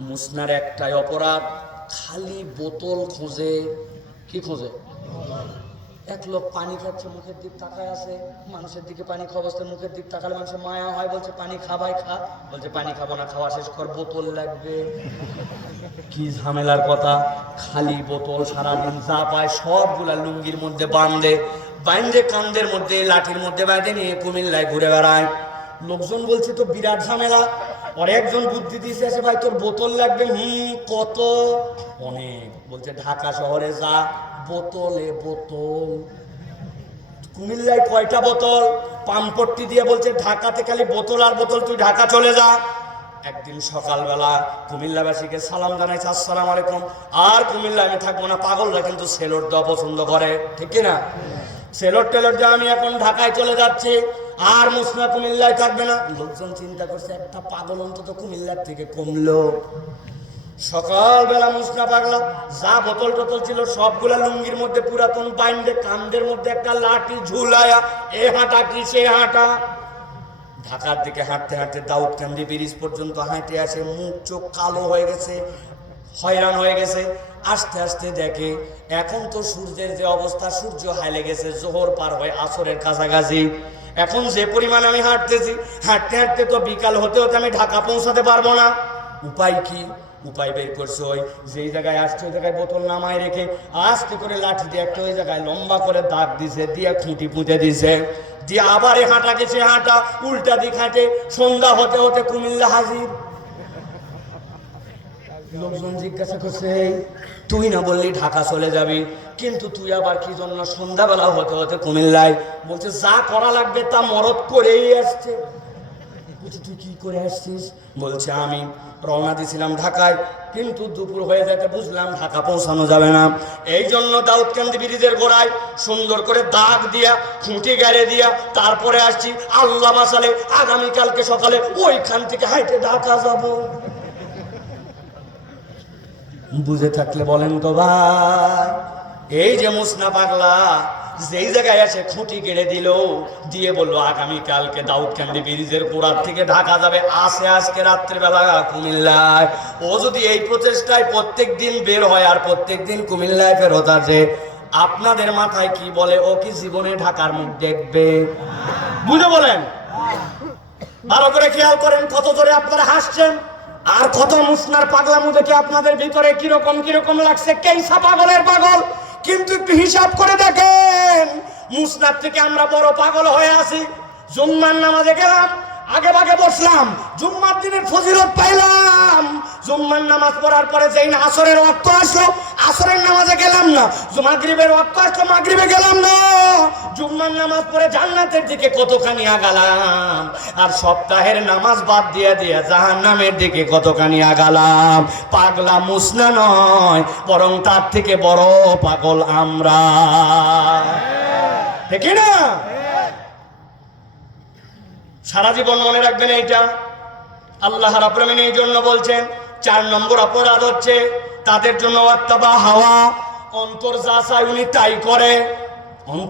মুসনার একটাই অপরাধ, খালি বোতল খোঁজে। কি খোঁজে? এক লোক পানি খাচ্ছে, মুখের দিক তাকায় আছে, মানুষের দিকে পানি খাওয়া মুখের দিক তাকালে মানুষের মায়া হয়, বলছে পানি খাবাই খা। বলছে পানি খাব না, খাওয়া শেষ কর, বোতল লাগবে। কি ঝামেলার কথা, খালি বোতল সারাদিন যা পায় সবগুলা লুঙ্গির মধ্যে বাঁধে বাঁধে কান্দের মধ্যে, লাঠির মধ্যে বাঁধে নিয়ে কুমিল্লায় ঘুরে বেড়ায়। লোকজন বলছে, তো বিরাট ঝামেলা একজন বুদ্ধি দিয়েছে আছে ভাই, তোর বোতল লাগবে হুম কত? অনেক। বলছে, ঢাকা শহরে যা, বোতলে বোতল। কুমিল্লায় কয়টা বোতল? পাম্পট্টি দিয়ে বলছে, ঢাকাতে খালি বোতল আর বোতল, তুই ঢাকা চলে যা। একদিন সকালবেলা কুমিল্লাবাসীকে সালাম জানাইছে, আসসালাম আলাইকুম। আর কুমিল্লা আমি থাকব না, পাগলরা কিন্তু সেলোর দেওয়া পছন্দ করে। ঠিক কি না সেলোর টেলোর দিয়ে আমি এখন ঢাকায় চলে যাচ্ছি। আর মুসনা কুমিল্লায় থাকবে না। লোকজন চিন্তা করছে, একটা পাগল অন্তত কুমিল্লার থেকে কমলো। সকালবেলা মুসনা পাগলা, যা বোতল টোতল ছিল সবগুলা লুঙ্গির মধ্যে পুরাতন বাইন্ডে কান্দের মধ্যে একটা লাঠি ঝুলায়া, এ হাঁটা কি সে হাঁটা? ঢাকার দিকে হাঁটতে হাঁটতে দাউদ দাউদকান্দি ব্রিজ পর্যন্ত হাঁটে আসে, মুখ চোখ কালো হয়ে গেছে। হয়রান হয়ে গেছে। আস্তে আস্তে দেখে, এখন তো সূর্যের যে অবস্থা, সূর্য হাইলে গেছে, জোহর পার হয়ে আসরের কাছাকাছি। এখন যে পরিমাণ আমি হাঁটতেছি, হাঁটতে হাঁটতে তো বিকাল হতে হতে আমি ঢাকা পৌঁছাতে পারব না। উপায় কি? উপায় বের করছে ওই, যেই জায়গায় আসছে, ওই জায়গায় বোতল নামায় রেখে আস্তে করে লাঠি দিয়ে একটা ওই জায়গায় লম্বা করে দাগ দিছে, দিয়ে খুঁটি পুঁতে দিছে। দিয়ে আবার হাঁটা গেছে হাঁটা, উল্টা দিক হাঁটে, সন্ধ্যা হতে হতে কুমিল্লা হাজির। লোকজন জিজ্ঞাসা করছে তুই না বললি ঢাকা চলে যাবি? কিন্তু তুই আবার কি জন্য সন্ধ্যাবেলা হতে হতে কুমিল্লায়? বলছে, যা করা লাগবে তা মরদ করেই আসছে। বলছে, তুই কি করে আসছিস? বলছে, আমি রওনা দিছিলাম ঢাকায়, কিন্তু দুপুর হয়ে যেতে বুঝলাম ঢাকা পৌঁছানো যাবে না। এই জন্য দাউদকান্দি ব্রিজের গোড়ায় সুন্দর করে দাগ দিয়া, খুঁটি গাড়ে দিয়া তারপরে আসছি আল্লাহ মাসালে। আগামীকালকে সকালে ওইখান থেকে হাইটে ঢাকা যাব। বুঝে থাকলে বলেন তো ভাই। এই যে মুসনা পাগলা, যেই জায়গায় এসে খুঁটি কেড়ে দিল, দিয়ে বলল আগামী কালকে দাউদকান্দি ব্রিজের কোড়ার থেকে ঢাকা যাবে। আসে আজকে রাত্রেবেলা কুমিল্লায়। ও যদি এই প্রচেষ্টায় প্রত্যেক দিন বের হয় আর প্রত্যেক দিন কুমিল্লায় ফেরত আসে, আপনাদের মাথায় কি বলে? ও কি জীবনে ঢাকার মুখ দেখবে? বুঝে বলেন? ভালো করে খেয়াল করেন কত জোরে আপনারা হাসছেন। আর কত মুসনার পাগলামু দেখে আপনাদের ভিতরে কীরকম কীরকম লাগছে? কেইসা পাগলের পাগল? কিন্তু একটু হিসাব করে দেখেন। মুসনার থেকে আমরা বড় পাগল হয়ে আছি। জুম্মার নামাজে গেলাম, আগে ভাগে বসলাম, জুম্মার দিনের ফজিলত পাইলাম। জুম্মার নামাজ পড়ার পরে যেই না আসরের রক্ত আসলো নামাজে গেলাম না। গেলাম না। জুম্মার নামাজ পড়ে জান্নাতের দিকে কতখানি আগালাম? আর সপ্তাহের নামাজ বাদ দিয়ে দিয়ে জাহান্নামের দিকে কতখানি আগালাম? পাগলা মুসনা নয়, বরং তার থেকে বড় পাগল আমরা। না? সারা জীবন মনে রাখবেন এইটা। আল্লাহ রাব্রামিন এই জন্য বলছেন, চার নম্বর অপরাধ হচ্ছে তাদের জন্য অত্যাবা হাওয়া। অন্তর যা চায় উনি তাই করে।